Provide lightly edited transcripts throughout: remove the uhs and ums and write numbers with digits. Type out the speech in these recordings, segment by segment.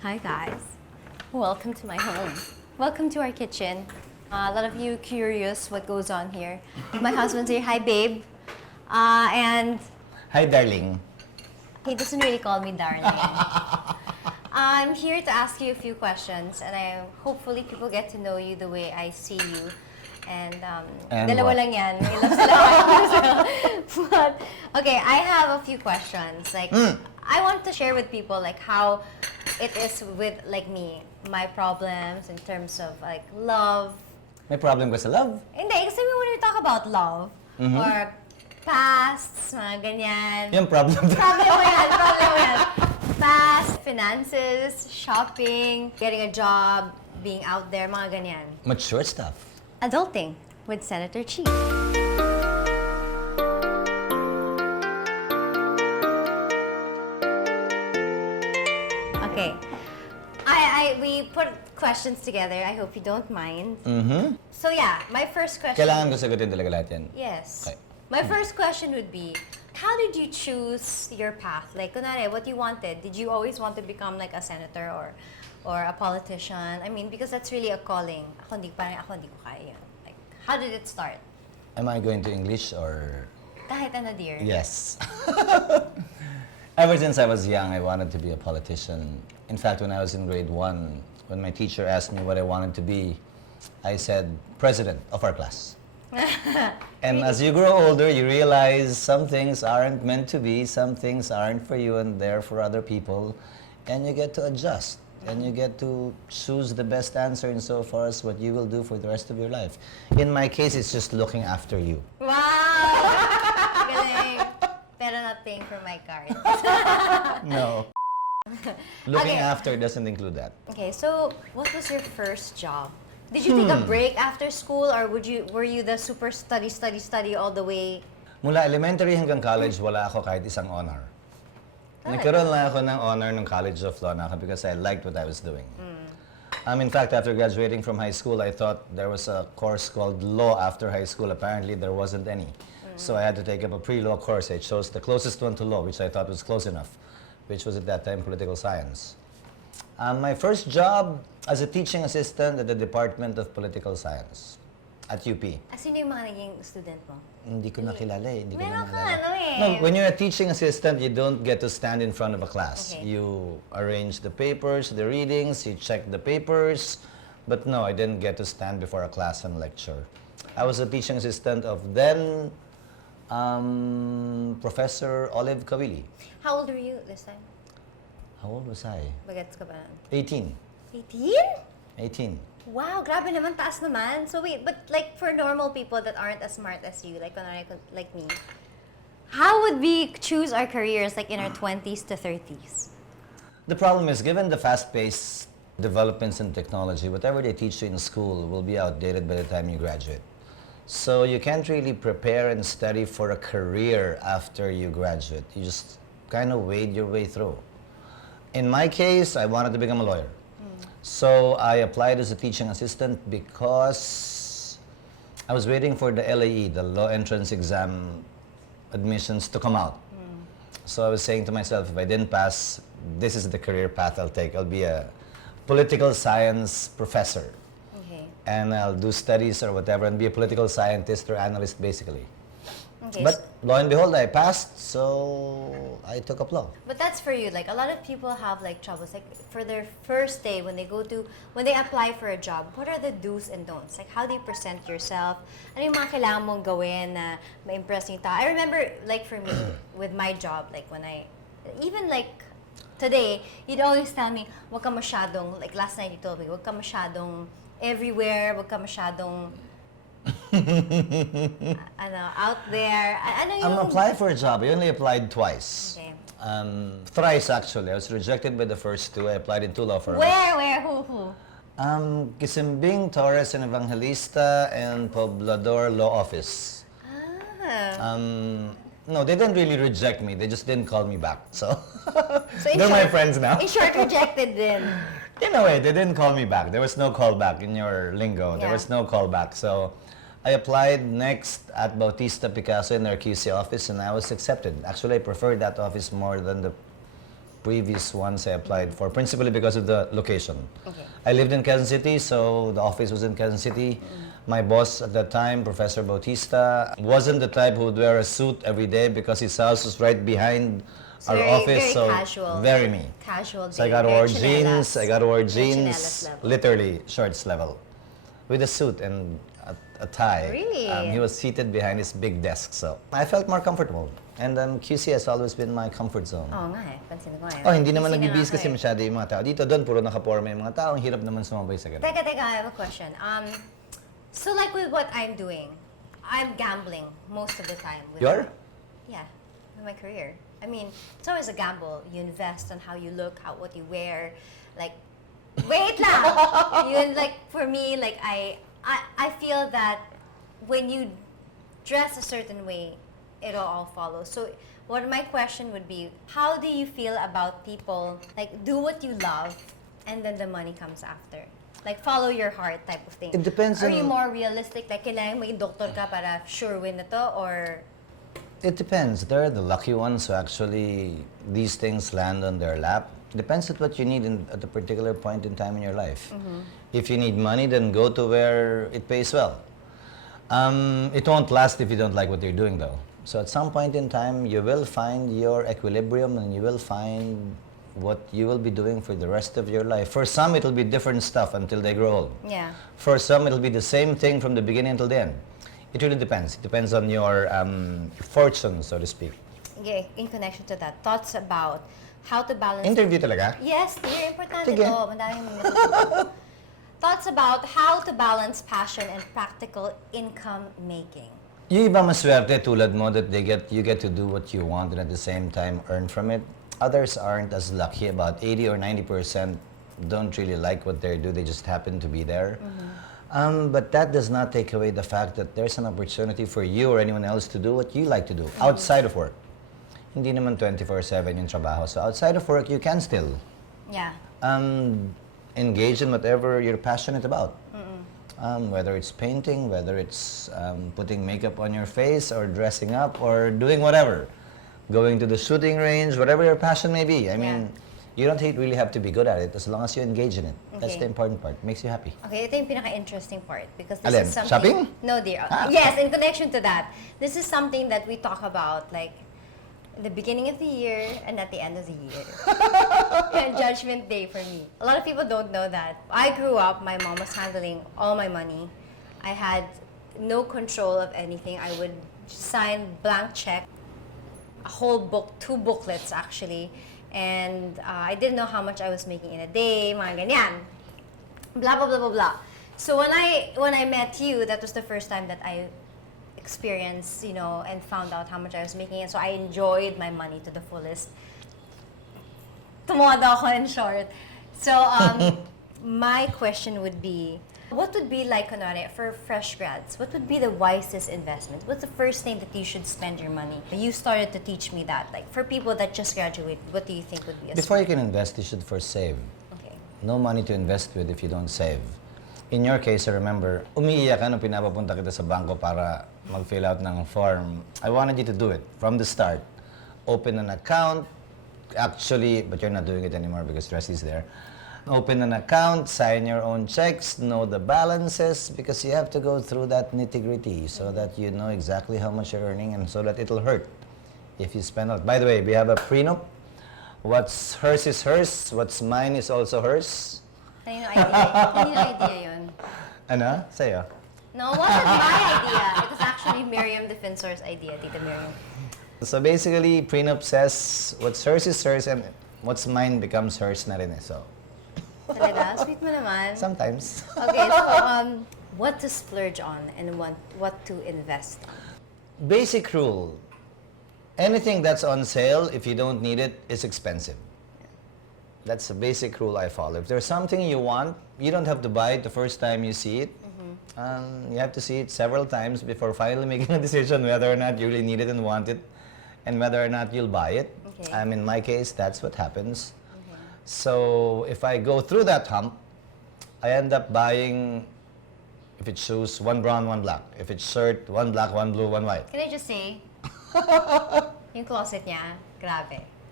Hi guys, welcome to my home. Welcome to our kitchen. A lot of you curious what goes on here. My husband's here. Hi babe. And Hi, darling. he doesn't really call me darling. I'm here to ask you a few questions, and hopefully people get to know you the way I see you. And dalawa what? lang yan. May love sila. But okay, I have a few questions. Like I want to share with people like how it is with like me, my problems in terms of like love. May problem ka sa love? Hindi, kasi when we talk about love or pasts, mga ganyan. Yung problem. Problem mo yan. Past, finances, shopping, getting a job, being out there, mga ganyan. Mature stuff. Adulting with Senator CHIZ. Okay. We put questions together. I hope you don't mind. So yeah, my first question. Kailangan ko sagutin talaga lahat yan. Yes. Okay. My first question would be, how did you choose your path? Like, kunwari, what you wanted? Did you always want to become like a senator or a politician? I mean, because that's really a calling. Ako hindi ko kaya yun. Like, how did it start? Am I going to English or? Kahit ano, dear. Yes. Ever since I was young, I wanted to be a politician. In fact, when I was in grade 1, when my teacher asked me what I wanted to be, I said, president of our class. And as you grow older, you realize some things aren't meant to be, some things aren't for you and they're for other people, and you get to adjust. And you get to choose the best answer insofar as what you will do for the rest of your life. In my case, it's just looking after you. Wow! Galing. Pero not paying for my card. No. Looking Okay. after doesn't include that. Okay, so what was your first job? Did you take a break after school, or were you the super study all the way? Mula elementary hanggang college, wala ako kahit isang honor. Nagkaroon lang ako ng honor ng College of Law na ako because I liked what I was doing. In fact, after graduating from high school, I thought there was a course called law after high school. Apparently, there wasn't any. So I had to take up a pre-law course. I chose the closest one to law, which I thought was close enough, which was at that time political science. My first job as a teaching assistant at the Department of Political Science at UP. Sino yung mga naging student mo? Hindi ko nakilala eh. Hindi ko na Meron ka, maalala. ano eh. No, when you're a teaching assistant, you don't get to stand in front of a class. Okay. You arrange the papers, the readings, you check the papers. But no, I didn't get to stand before a class and lecture. I was a teaching assistant of then Professor Olive Kawili. How old were you this time? How old was I? Bagets ka ba nun? 18. 18? 18. Wow, grabe naman, taas naman. So wait, but like for normal people that aren't as smart as you, like me, how would we choose our careers like in our 20s to 30s? The problem is, given the fast-paced developments in technology, whatever they teach you in school will be outdated by the time you graduate. So you can't really prepare and study for a career after you graduate. You just kind of wade your way through. In my case, I wanted to become a lawyer. So I applied as a teaching assistant because I was waiting for the LAE, the Law Entrance Exam admissions, to come out. So I was saying to myself, if I didn't pass, this is the career path I'll take. I'll be a political science professor. Okay. And I'll do studies or whatever and be a political scientist or analyst, basically. Okay. But lo and behold, I passed, so I took up law. But that's for you. Like a lot of people have like troubles. Like for their first day when they apply for a job, what are the do's and don'ts? Like how do you present yourself? Ano yung mga kailangan mong gawin na ma-impress yung tao? I remember like for me with my job, like even like today, you'd always tell me, wag ka masyadong, like last night you told me, wag ka masyadong everywhere, wag ka masyadong out there. Ano yung... I'm applying for a job. I only applied twice. Okay. Thrice, actually. I was rejected by the first two. I applied in 2 law firms. Where? Who? Kisimbing, Torres and Evangelista, and Poblador Law Office. Ah. No, they didn't really reject me. They just didn't call me back. So, in they're my short- friends now. In short, rejected din. In a way, they didn't call me back. There was no callback in your lingo. There Yeah. was no callback. So I applied next at Bautista Picasso in their QC office and I was accepted. Actually, I preferred that office more than the previous ones I applied for, principally because of the location. Okay. I lived in Quezon City, so the office was in Quezon City. My boss at that time, Professor Bautista, wasn't the type who would wear a suit every day because his house was right behind So our very, office. very So casual. very me. Casual. So I day, got to very wear chinelas. jeans. I got to wear Very jeans, chinelas level. literally shorts level, with a suit and a tie. Really? He was seated behind his big desk, so I felt more comfortable. And QC has always been my comfort zone. Oo nga eh. Pansin ko nga eh. Oh, hindi naman Busy na nag-ibis nga kasi ako eh. masyado yung mga tao. Dito, doon, puro nakaporma yung mga tao. Ang hirap naman sumabay sa ganun. Teka, I have a question. So like with what I'm doing, I'm gambling most of the time. With You are? Yeah, with my career. I mean, it's always a gamble. You invest on how you look, what you wear. Like, wait lang! Like, for me, like, I feel that when you dress a certain way, it'll all follow. So, my question would be, how do you feel about people, like, do what you love, and then the money comes after? Like, follow your heart type of thing. It depends Are on- you more realistic? Like, kailangan maging doktor ka para sure win na to? Or, It depends. There are the lucky ones who actually, these things land on their lap. Depends on what you need at a particular point in time in your life. If you need money, then go to where it pays well. It won't last if you don't like what you're doing, though. So at some point in time, you will find your equilibrium and you will find what you will be doing for the rest of your life. For some, it'll be different stuff until they grow old. yeah. For some, it'll be the same thing from the beginning until the end. It really depends. It depends on your fortune, so to speak. Okay, in connection to that, thoughts about how to balance... Interview talaga? Yes, dear, importante Sige. to. Madaming mga thoughts about how to balance passion and practical income making. Yung iba maswerte tulad mo that you get to do what you want and at the same time earn from it. Others aren't as lucky. About 80 or 90% don't really like what they do. They just happen to be there. But that does not take away the fact that there's an opportunity for you or anyone else to do what you like to do outside of work. Hindi naman 24/7 yung trabaho. So outside of work, you can still Yeah. engage in whatever you're passionate about. Whether it's painting, whether it's putting makeup on your face or dressing up or doing whatever. Going to the shooting range, whatever your passion may be. I mean, you don't really have to be good at it as long as you engage in it. That's Okay. the important part. Makes you happy. Okay, ito yung pinaka-interesting part because this Alin? is something... Shopping? No, dear. Ah. Yes, in connection to that, this is something that we talk about like in the beginning of the year and at the end of the year. And Judgment Day for me. A lot of people don't know that. I grew up, my mom was handling all my money. I had no control of anything. I would sign blank check, a whole book, 2 booklets actually. And I didn't know how much I was making in a day, mga ganyan. Blah, blah, blah, blah, blah. So when I met you, that was the first time that I experienced, and found out how much I was making. And so I enjoyed my money to the fullest. Tumodo ako in short. So my question would be, what would be like, kunwari, for fresh grads, what would be the wisest investment? What's the first thing that you should spend your money? You started to teach me that. Like, for people that just graduated, what do you think would be a Before you can invest, you should first save. Okay. No money to invest with if you don't save. In your case, I remember, umiiyak ka nung pinapapunta kita sa bangko para mag-fill out ng form. I wanted you to do it from the start. Open an account, actually, but you're not doing it anymore because Resi's there. Open an account, sign your own checks, know the balances, because you have to go through that nitty-gritty so that you know exactly how much you're earning and so that it'll hurt if you spend out. By the way, we have a prenup. What's hers is hers, what's mine is also hers. Kanino idea? Kanino idea yun? Ano? Sa'yo? No, it wasn't my idea. It was actually Miriam Defensor's idea, Tita Miriam. So basically, prenup says what's hers is hers and what's mine becomes hers na rin eh. So, Talaga? Sweet mo naman. sometimes. Okay, so what to splurge on and what to invest in? Basic rule. Anything that's on sale, if you don't need it, is expensive. That's a basic rule I follow. If there's something you want, you don't have to buy it the first time you see it. You have to see it several times before finally making a decision whether or not you really need it and want it, and whether or not you'll buy it. Okay. In my case, that's what happens. Okay. So if I go through that hump, I end up buying, if it's shoes, 1 brown, 1 black. If it's shirt, 1 black, 1 blue, 1 white. Can I just say, yung closet niya, grabe.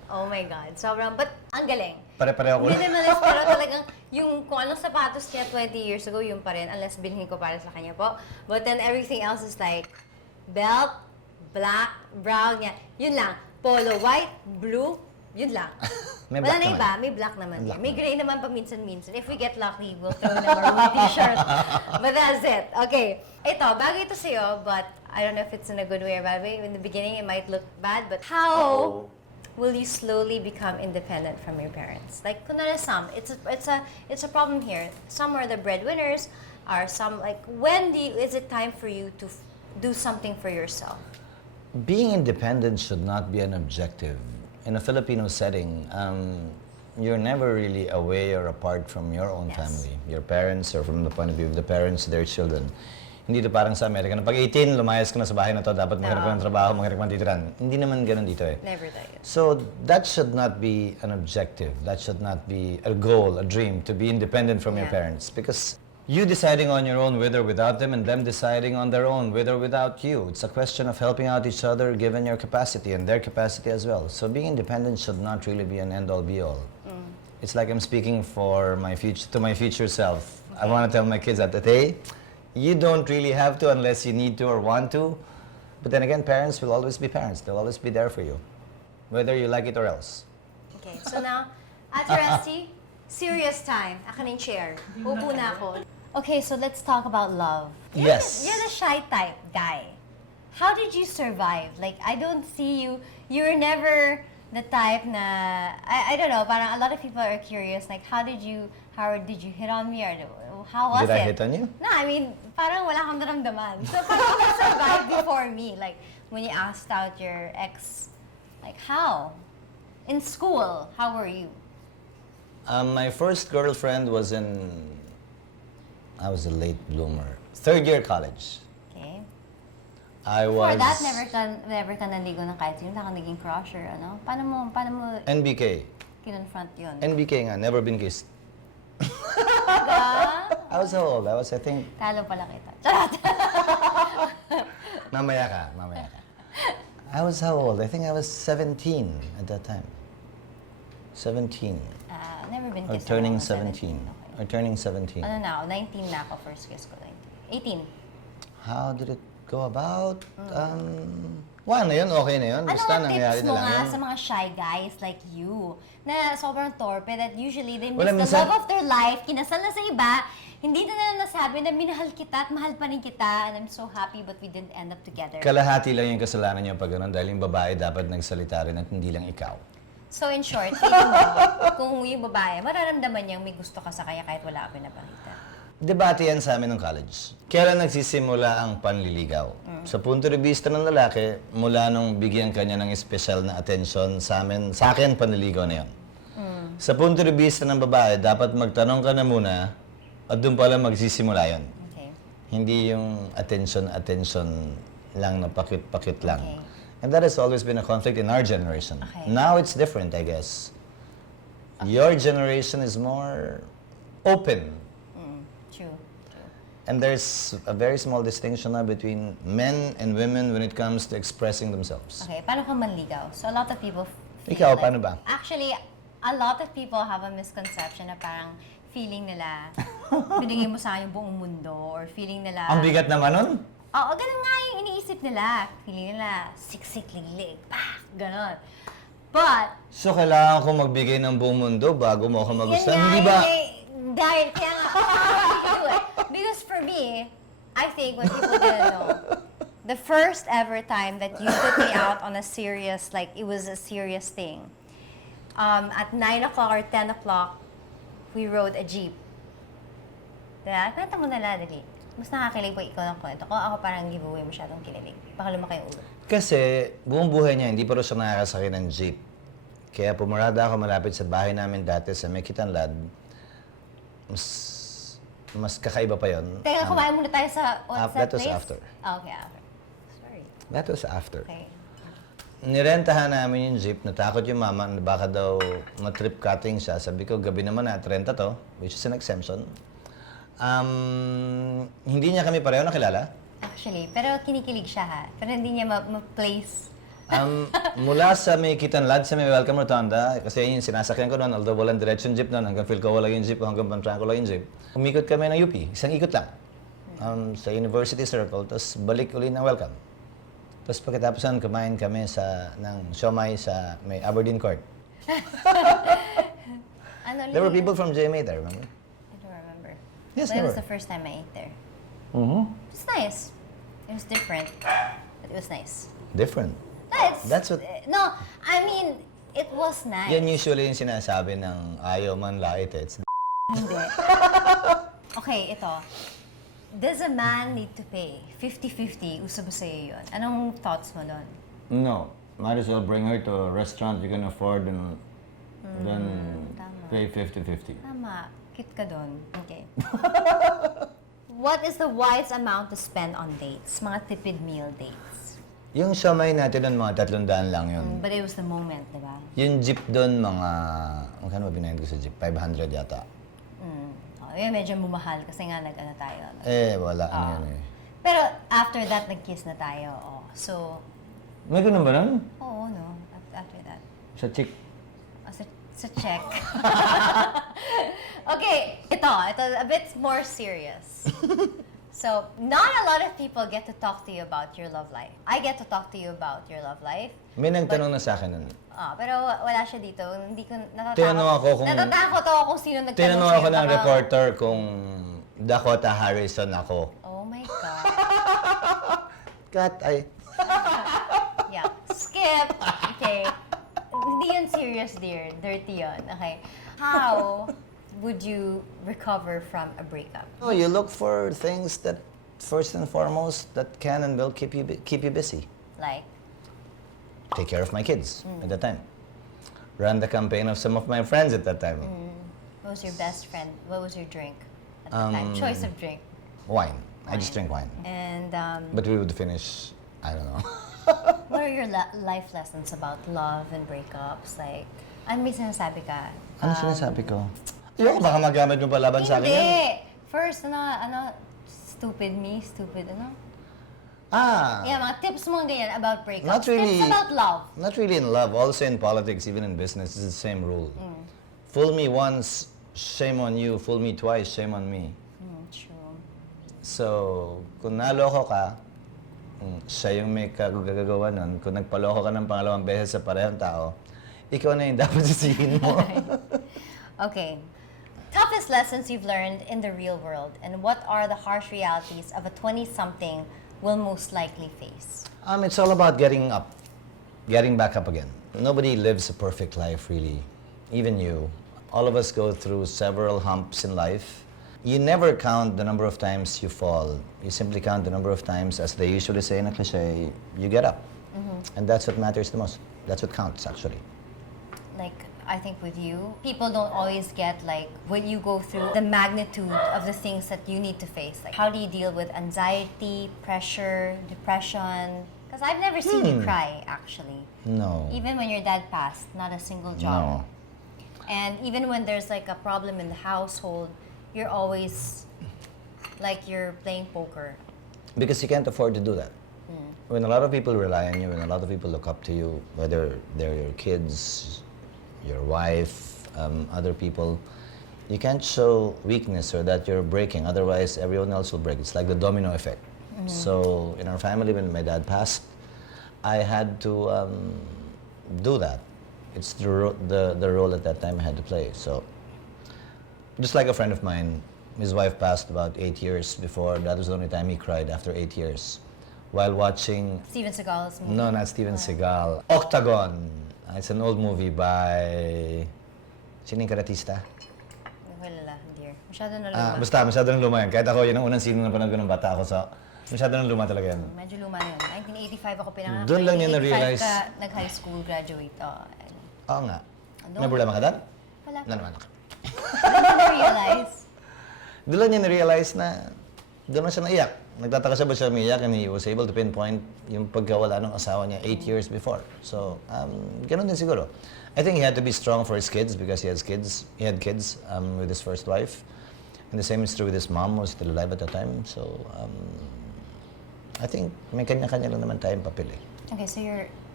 Oh my God. Sobrang, but ang galing. Pare-pareho ko. Minimalist, pero talagang yung kung anong sapatos niya 20 years ago, yung pa rin, unless binhin ko para sa kanya po. But then everything else is like, belt, black, brown, yan. Yun lang. Polo, white, blue, yun lang. May Wala black na naman. iba, may black naman. May black May gray naman paminsan-minsan. If we get lucky, we'll throw in a maroon t-shirt. But that's it. Okay. Ito, bagay ito sa'yo, but I don't know if it's in a good way or bad way. In the beginning, it might look bad, but how will you slowly become independent from your parents? Like, kunwari it's a problem here. Some are the breadwinners, are some, like, is it time for you to do something for yourself? Being independent should not be an objective. In a Filipino setting, you're never really away or apart from your own Yes. family. Your parents, or from the point of view of the parents, their children. Hindi ito parang sa Amerika na pag 18, lumayas ka na sa bahay na to, dapat maghanap ka ng trabaho, maghanap ka ng titiran. Hindi naman ganun dito eh. Never tayo. So that should not be an objective. That should not be a goal, a dream, to be independent from your Yeah. parents. Because you deciding on your own with or without them, and them deciding on their own with or without you. It's a question of helping out each other given your capacity and their capacity as well. So being independent should not really be an end-all be-all. It's like I'm speaking for my future, to my future self. I want to tell my kids that, hey, you don't really have to unless you need to or want to. But then again, parents will always be parents. They'll always be there for you, whether you like it or else. Okay, so now, Ate Rusty, serious time. Ako na yung chair. Upo na ako. Okay, so let's talk about love. Yes. You're the shy type guy. How did you survive? Like, I don't see you, you're never the type na, I don't know, parang a lot of people are curious, like, how did you hit on me, or how was Did it? I hit on you? No, I mean, parang wala kang naramdaman. So, parang you survived before me? Like, when you asked out your ex, like, how? In school, how were you? My first girlfriend was I was a late bloomer. Third year college. Okay. I For was that, never ka naligo ng kahit sino, ka naging crush or ano? Paano mo NBK. kinonfront yun? NBK nga, never been kissed. Talaga? I was how old? I think, Talo pala kita. Charot! mamaya ka. I was how old? I think I was 17 at that time. 17. Never been Or kissed. turning ako, 17. Okay. Or turning 17. Ano na ako? 19 na ako, first kiss ko. 19. 18. How did it go about? Na yun, okay na yun. Ano Basta ang nangyayari tips na mo lang nga yun. sa mga shy guys like you na sobrang torpe that usually they miss Wala, the minsan- love of their life, kinasal na sa iba, hindi na nila nasabi na minahal kita at mahal pa rin kita and I'm so happy but we didn't end up together. Kalahati lang yung kasalanan niya pag ganun dahil yung babae dapat nagsalita rin at hindi lang ikaw. So in short, feeling mo, kung yung babae, mararamdaman niyang may gusto ka sa kanya kahit wala ka pinapakita. Debate yan sa amin ng college. Kailan nagsisimula ang panliligaw? Sa punto de vista ng lalaki, mula nung bigyan kanya ng espesyal na atensyon sa akin, panliligaw na yun. Sa punto de vista ng babae, dapat magtanong ka na muna at doon pala magsisimula yun. Okay. Hindi yung attention lang na pakit-pakit lang. Okay. And that has always been a conflict in our generation. Okay. Now it's different, I guess. Your generation is more open. True. And there's a very small distinction now between men and women when it comes to expressing themselves. Okay, paano ka manligaw? So a lot of people feel Ikaw, like, paano ba? Actually, a lot of people have a misconception na parang feeling nila, binigay mo sa akin yung buong mundo, or feeling nila... Ang bigat naman nun. Oo, ganun nga yung iniisip nila. Feeling nila, siksik, liglig, ganon. But, So, kailangan ko magbigay ng buong mundo bago mo ako yun magustuhan, nga, hindi ba? dahil, kaya nga, you can do it. Because for me, I think when people didn't know, the first ever time that you took me out on a serious, like, it was a serious thing. At 9 o'clock or 10 o'clock, we rode a jeep. Kaya, kwenta mo na dali. Mas nakakilig po ikaw ng kwento ko. Ako parang giveaway masyadong kinilig. Baka lumaki yung ulo. Kasi buong buhay niya, hindi pa rin siya nakakasakay ng jeep. Kaya pumarada ako malapit sa bahay namin dati sa Mekitanlad. Mas kakaiba pa yon. Teka, kumain muna tayo sa what's that that was place? after. Okay, after. Sorry. That was after. Okay. Nirentahan namin yung jeep. Natakot yung mama na baka daw matrip cutting siya. Sabi ko, gabi naman na, renta to, which is an exemption. Hindi niya kami pareho nakilala. Actually, pero kinikilig siya ha. Pero hindi niya ma-place Mula sa may Kitanlad, sa may Welcome Rotunda, kasi yun yung sinasakyan ko noon, although walang diretsyon jeep noon, hanggang Philco lang yung jeep, hanggang Pampanga lang yung jeep. Umikot kami ng UP, isang ikot lang. Sa University Circle, tapos balik uli ng Welcome. Tapos pagkatapos nun, kumain kami ng siomay sa may Aberdeen Court. There were people from GMA there, remember? I don't remember. Yes, But it there was were. the first time I ate there. Mm-hmm. It's nice. It was different, but it was nice. Different. That's what- No, I mean, it was nice. Yan usually yung sinasabi ng ayaw man lait. It's Hindi. Okay, ito. Does a man need to pay 50-50? Uso ba sa'yo yun? Anong thoughts mo doon? No. Might as well bring her to a restaurant you can afford and then tama. pay 50-50. Tama. Cute ka doon. Okay. What is the wise amount to spend on dates? Mga tipid meal dates. Yung siomay natin doon, mga 300 lang yun. But it was the moment, di ba? Yung jeep doon, mga... Magkano ba binayad ko sa jeep? 500 yata. Oh, yun, medyo bumahal kasi nga nag-ano tayo. Wala. Ano yun eh. Pero after that, nag-kiss na tayo. Oh. So, May ganun ba nun? oo, no? After that. Sa chick. Oh, sa check. Okay, ito a bit more serious. So, not a lot of people get to talk to you about your love life. I get to talk to you about your love life. May nagtanong na sa akin nun. Pero wala siya dito. Hindi ko natatakot. Tinanong ako kung- Natatakot ako kung sino nagtanong Tinanong sa'yo. ako ng Baka- reporter kung Dakota Harrison ako. Oh my God. Kat, ay... Yeah. Skip. Okay. Hindi yun serious, dear. Dirty yun. Okay. How would you recover from a breakup? Oh, you look for things that, first and foremost, that can and will keep you busy. Like, Take care of my kids at that time. Run the campaign of some of my friends at that time. what was your best friend? What was your drink at the time? Choice of drink. Wine. I just drink wine. And But we would finish, I don't know. what are your life lessons about love and breakups? Like, ano may sinasabi ka? Ano sinasabi ko? Ayoko, baka magamit mo pa laban sa akin yan. Hindi! First, stupid me, stupid, Yeah, mga tips mo ganyan about breakups. Not really. Tips about love. Not really in love. Also in politics, even in business, it's the same rule. Fool me once, shame on you. Fool me twice, shame on me. True. So, kung naloko ka, siya yung may gagawa nun. Kung nagpaloko ka ng pangalawang beses sa parehong tao, ikaw na yung dapat sisihin mo. Okay. Toughest lessons you've learned in the real world, and what are the harsh realities of a 20-something will most likely face? It's all about getting up, getting back up again. Nobody lives a perfect life, really. Even you. All of us go through several humps in life. You never count the number of times you fall. You simply count the number of times, as they usually say in a cliche, you get up. And that's what matters the most. That's what counts, actually. Like, I think with you, people don't always get like when you go through the magnitude of the things that you need to face. Like, how do you deal with anxiety, pressure, depression? Because I've never seen you cry, actually. No. Even when your dad passed, not a single job. No. And even when there's like a problem in the household, you're always like you're playing poker. Because you can't afford to do that. When a lot of people rely on you, when a lot of people look up to you, whether they're your kids, your wife, other people, you can't show weakness or that you're breaking. Otherwise, everyone else will break. It's like the domino effect. So in our family, when my dad passed, I had to do that. It's the role at that time I had to play. So just like a friend of mine, his wife passed about 8 years before. That was the only time he cried after 8 years. While watching... Steven Seagal's movie. No, not Steven Seagal. Octagon. It's an old movie by... Sino yung karatista? Wala, dear. Masyado na luma. Basta, masyado nang luma yan. Kahit ako, yun ang unang sino na panahon ko ng bata ako. So, masyado nang luma talaga yan. Medyo luma na yun. 1985 ako pinanganak. Doon lang niya 1985 na-realize. ka nag-high school graduate. Oo nga. Ano? May problema ka doon? Wala Wala naman ako. Doon ko na-realize. Doon lang niya na-realize na doon na siya naiyak. Nagtataka siya ba siya umiyak and he was able to pinpoint yung pagkawala ng asawa niya 8 years before. So, ganun din siguro. I think he had to be strong for his kids because he has kids. He had kids with his first wife. And the same is true with his mom who was still alive at the time. So, I think may kanya-kanya lang naman tayong papel eh. Okay, so you're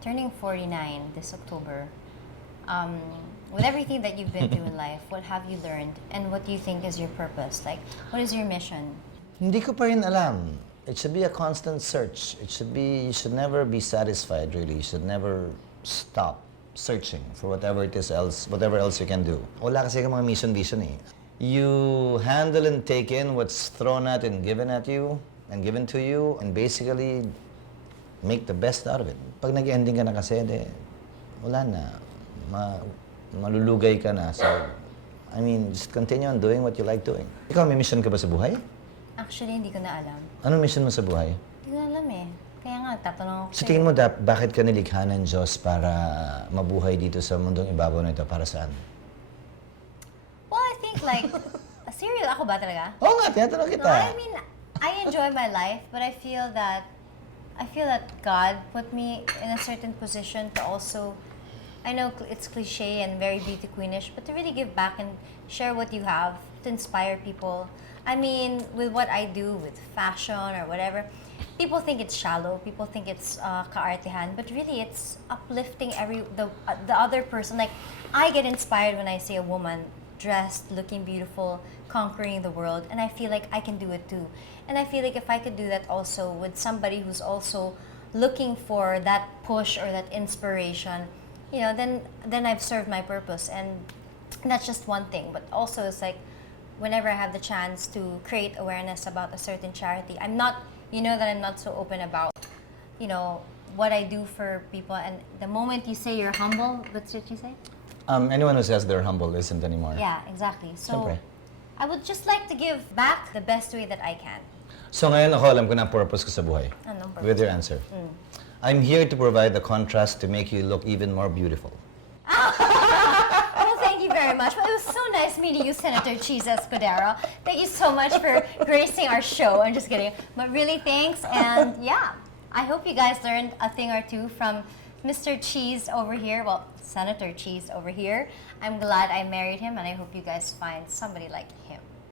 turning 49 this October. With everything that you've been through in life, what have you learned? And what do you think is your purpose? Like, what is your mission? Hindi ko pa rin alam. It should be a constant search. You should never be satisfied, really. You should never stop searching for whatever else you can do. Wala kasi mga mission vision eh. You handle and take in what's thrown at and given to you, and basically make the best out of it. Pag nag-ending ka na kasi, wala na. Malulugay ka na. So, I mean, just continue on doing what you like doing. Ikaw, may mission ka ba sa buhay? Actually, hindi ko na alam. Anong mission mo sa buhay? Hindi ko na alam eh. Kaya nga, tatanong ako Sa tingin mo, bakit ka nilikha ng Diyos para mabuhay dito sa mundong ibabaw na ito? Para saan? Well, I think like, serial ako ba talaga? Oo nga, tinatanong kita. No, I mean, I enjoy my life, but I feel that God put me in a certain position to also, I know it's cliche and very beauty queenish, but to really give back and share what you have to inspire people. I mean, with what I do with fashion or whatever, people think it's shallow. People think it's kaartehan, but really it's uplifting the other person. Like, I get inspired when I see a woman dressed, looking beautiful, conquering the world, and I feel like I can do it too. And I feel like if I could do that also with somebody who's also looking for that push or that inspiration, you know, then I've served my purpose. And that's just one thing, but also it's like whenever I have the chance to create awareness about a certain charity, I'm not so open about, you know, what I do for people. And the moment you say you're humble, what's what you say? Anyone who says they're humble isn't anymore. Yeah, exactly. So Siyempre. I would just like to give back the best way that I can. So ngayon ako, alam ko na ang purpose ko sa buhay. Anong purpose? With your answer. I'm here to provide the contrast to make you look even more beautiful. Well, thank you very much. Well, it was so nice meeting you, Senator CHIZ ESCUDERO. Thank you so much for gracing our show. I'm just kidding. But really, thanks. And yeah, I hope you guys learned a thing or two from Mr. CHIZ over here. Well, Senator CHIZ over here. I'm glad I married him, and I hope you guys find somebody like him.